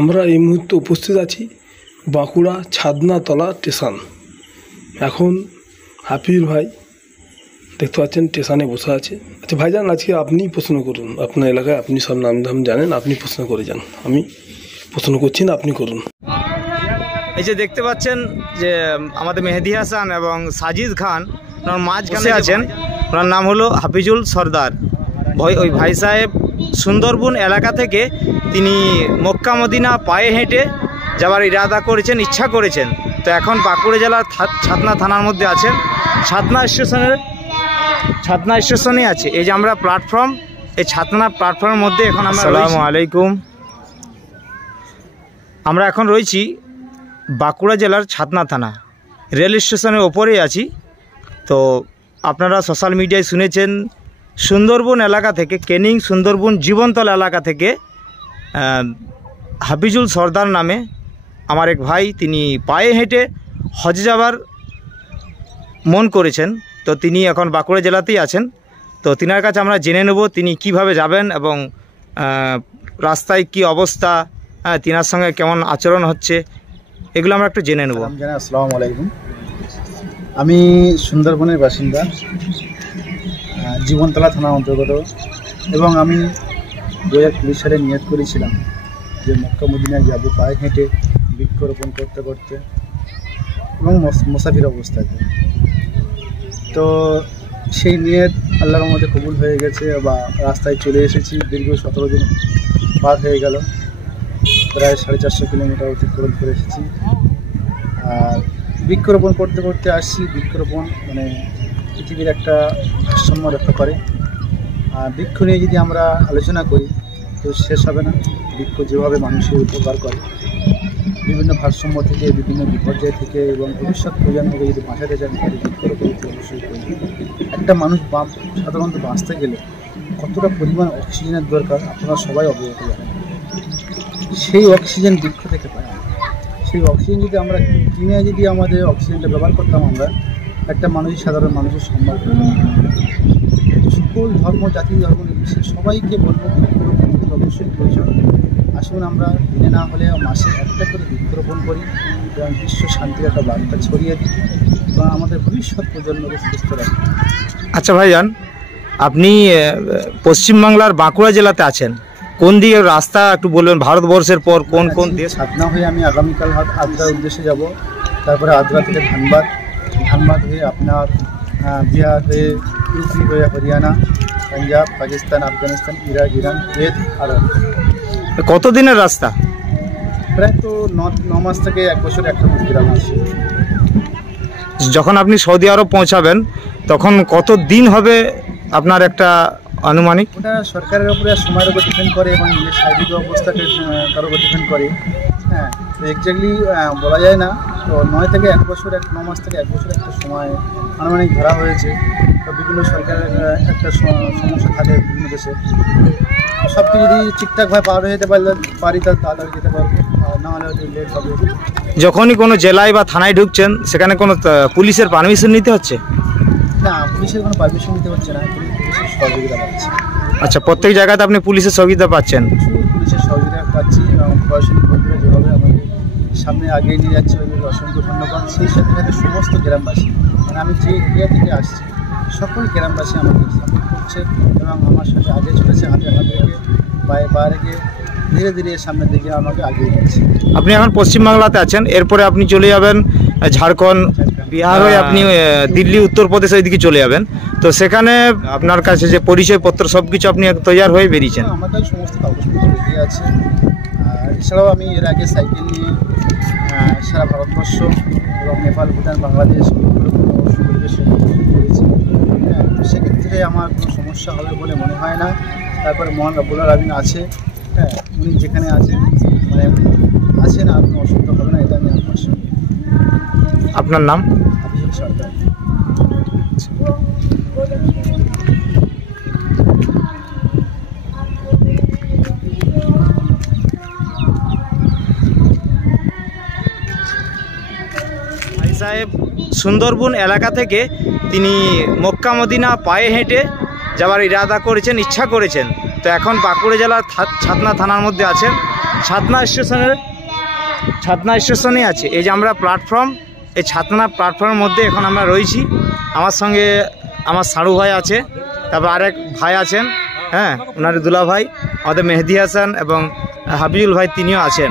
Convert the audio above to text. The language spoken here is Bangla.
আমরা এই মুহূর্তে উপস্থিত আছি বাঁকুড়া ছাদনাতলা স্টেশন। এখন হাফিজ ভাই দেখতে পাচ্ছেন স্টেশনে বসে আছে। আচ্ছা ভাইজান, আজকে আপনি প্রশ্ন করুন। আপনার এলাকায় আপনি সব নাম ধাম জানেন, আপনি প্রশ্ন করে যান। আমি প্রশ্ন করছি না, আপনি করুন। এই যে দেখতে পাচ্ছেন যে আমাদের মেহেদি হাসান এবং সাজিদ খান ওনার মাঝখানে আছেন। ওনার নাম হলো হাফিজুল সর্দার। ওই ভাই সাহেব সুন্দরবন এলাকা থেকে তিনি মক্কা মদিনা পায়ে হেঁটে যাওয়ার ইরাদা করেছেন, ইচ্ছা করেছেন। তো এখন বাঁকুড়া জেলার ছাতনা থানার মধ্যে আছেন। ছাতনা স্টেশনে আছে। এই যে আমরা প্ল্যাটফর্ম, এই ছাতনা প্ল্যাটফর্মের মধ্যে এখন আমরা। আসসালামু আলাইকুম। আমরা এখন রয়েছি বাঁকুড়া জেলার ছাতনা থানা রেল স্টেশনের ওপরেই আছি। তো আপনারা সোশ্যাল মিডিয়ায় শুনেছেন সুন্দরবন এলাকা থেকে, ক্যানিং সুন্দরবন জীবনতল এলাকা থেকে হাফিজুল সর্দার নামে আমার এক ভাই, তিনি পায়ে হেঁটে হজে যাওয়ার মন করেছেন। তো তিনি এখন বাঁকুড়া জেলাতেই আছেন। তো তিনার কাছে আমরা জেনে নেব তিনি কিভাবে যাবেন এবং রাস্তায় কি অবস্থা, তিনার সঙ্গে কেমন আচরণ হচ্ছে, এগুলো আমরা একটু জেনে নেব। আসসালামু আলাইকুম। আমি সুন্দরবনের বাসিন্দা, জীবনতলা থানার অন্তর্গত, এবং আমি 2020 সালে নিয়ত করেছিলাম যে মক্কা মদিনায় যাবো পায়ে হেঁটে, বৃক্ষরোপণ করতে করতে এবং মুসাফির অবস্থাতে। তো সেই নিয়ত আল্লাহর মধ্যে কবুল হয়ে গেছে বা রাস্তায় চলে এসেছি। দীর্ঘ 17 দিন পার হয়ে গেল, প্রায় 450 কিলোমিটার অতিক্রম করে এসেছি। আর বৃক্ষরোপণ করতে করতে আসছি। বৃক্ষরোপণ মানে পৃথিবীর একটা ভারসাম্য রক্ষা করে। আর বৃক্ষ নিয়ে যদি আমরা আলোচনা করি তো শেষ হবে না। বৃক্ষ যেভাবে মানুষের উপকার করে, বিভিন্ন ভারসাম্য থেকে, বিভিন্ন বিপর্যয় থেকে এবং ভবিষ্যৎ প্রজন্মকে যদি বাঁচাতে চান তাহলে বৃক্ষরোপণ অবশ্যই করি। একটা মানুষ সাধারণত বাঁচতে গেলে কতটা পরিমাণ অক্সিজেনের দরকার আপনারা সবাই অবগত জানেন। সেই অক্সিজেন বৃক্ষ থেকে পাই। সেই অক্সিজেন যদি আমরা কিনে যদি আমাদের অক্সিজেনটা ব্যবহার করতাম, আমরা একটা মানুষ, সাধারণ মানুষের সম্মান করতাম। সকল ধর্ম, জাতি, ধর্ম নির্বিশেষে সবাইকে বলবো বৃক্ষরোপণ অবশ্যই প্রয়োজন। আসুন আমরা দিনে না হলে মাসে একটা করে বৃক্ষরোপণ করি এবং বিশ্ব শান্তির একটা বার্তা ছড়িয়ে দিই এবং আমাদের ভবিষ্যৎ প্রজন্মকে সুস্থ রাখি। আচ্ছা ভাইজান, আপনি পশ্চিমবাংলার বাঁকুড়া জেলাতে আছেন, কোন দিকে রাস্তা একটু বলবেন? ভারতবর্ষের পর কোন কোন দেশ? ছাতনা হয়ে আমি আগামীকাল আদ্রার উদ্দেশ্যে যাব। তারপরে আদ্রা থেকে ধানবাদ হয়ে আপনার বিহার হয়ে, ইউপি হয়ে Haryana, Punjab, Pakistan, Afghanistan, Iraq, Iran, Kuwait. Arab. কতদিনের রাস্তা? প্রায় তো 9 মাস থেকে 1 বছর একটা গ্রাম আসছে। যখন আপনি সৌদি আরব পৌঁছাবেন তখন কত দিন হবে আপনার একটা আনুমানিক? ওটা সরকারের উপরে, সময়ের উপর ডিপেন্ড করে এবং নিজের শারীরিক অবস্থাকে তার উপর ডিপেন্ড করে। হ্যাঁ, তো এক্স্যাক্টলি বলা যায় না। তো 9 থেকে 1 বছর, 9 মাস থেকে 1 বছর একটা সময় আনুমানিক ধরা হয়েছে। তো বিভিন্ন সরকারের একটা সমস্যা থাকে বিভিন্ন দেশে। সব কিছু যদি ঠিকঠাকভাবে পার হয়ে যেতে পারি তাহলে তাড়াতাড়ি যেতে পারবো, আর না হলে হয়তো লেট হবে। যখনই কোনো জেলায় বা থানায় ঢুকছেন সেখানে কোনো পুলিশের পারমিশন নিতে হচ্ছে? না, পুলিশের কোনো পারমিশন নিতে হচ্ছে না, পুলিশের সহযোগিতা পাচ্ছি। আচ্ছা, প্রত্যেক জায়গাতে আপনি পুলিশের সহযোগিতা পাচ্ছেন? পুলিশের সহযোগিতা পাচ্ছি এবং প্রশাসনিক কর্মীরা যেভাবে আমাদের সামনে আগিয়ে নিয়ে যাচ্ছে ওইভাবে অসংখ্য ধন্যবাদ। সেই সাথে সাথে সমস্ত গ্রামবাসী, মানে আমি যে এরিয়া থেকে আসছি সকল গ্রামবাসী আমাকে সাপোর্ট করছে এবং আমার সাথে আগে চলেছে, হাতে হাত রেখে, পায়ে পা রেখে ধীরে ধীরে সামনের দিকে আমাকে আগিয়ে যাচ্ছে। আপনি এখন পশ্চিমবাংলাতে আছেন, এরপরে আপনি চলে যাবেন ঝাড়খণ্ড, বিহার হয়ে আপনি দিল্লি, উত্তরপ্রদেশ ওইদিকে চলে যাবেন। তো সেখানে আপনার কাছে যে পরিচয়পত্র সব কিছু আপনি তৈরি হয়ে বেরিয়েছেন? আমার কাছে সমস্ত কাগজপত্র রেডি আছে। আর এছাড়াও আমি এর আগে সাইকেল নিয়ে সারা ভারতবর্ষ এবং নেপাল, ভুটান, বাংলাদেশ করেছি। তো সেক্ষেত্রে আমার কোনো সমস্যা হবে বলে মনে হয় না। তারপরে মহান রব্বুল আলামিন আছে, হ্যাঁ, উনি যেখানে আছেন মানে আছেন, আর কোনো অসুবিধা হবে না, এটা আমি আশ্বাস। আপনার নাম? হাফিজুল সরদার। ভাই সাহেব সুন্দরবন এলাকা থেকে তিনি মক্কা মদিনা পায়ে হেঁটে যাওয়ার ইরাদা করেছেন, ইচ্ছা করেছেন। তো এখন বাঁকুড়া জেলার ছাতনা থানার মধ্যে আছেন। ছাতনা স্টেশনে আছে। এই যে আমরা প্ল্যাটফর্ম, এই ছাতনা প্ল্যাটফর্মের মধ্যে এখন আমরা রয়েছি। আমার সঙ্গে আমার সাড়ু ভাই আছে, তারপর আরেক ভাই আছেন, হ্যাঁ, ওনার দুলা ভাই, আমাদের মেহেদি হাসান এবং হাবিজুল ভাই, তিনিও আছেন।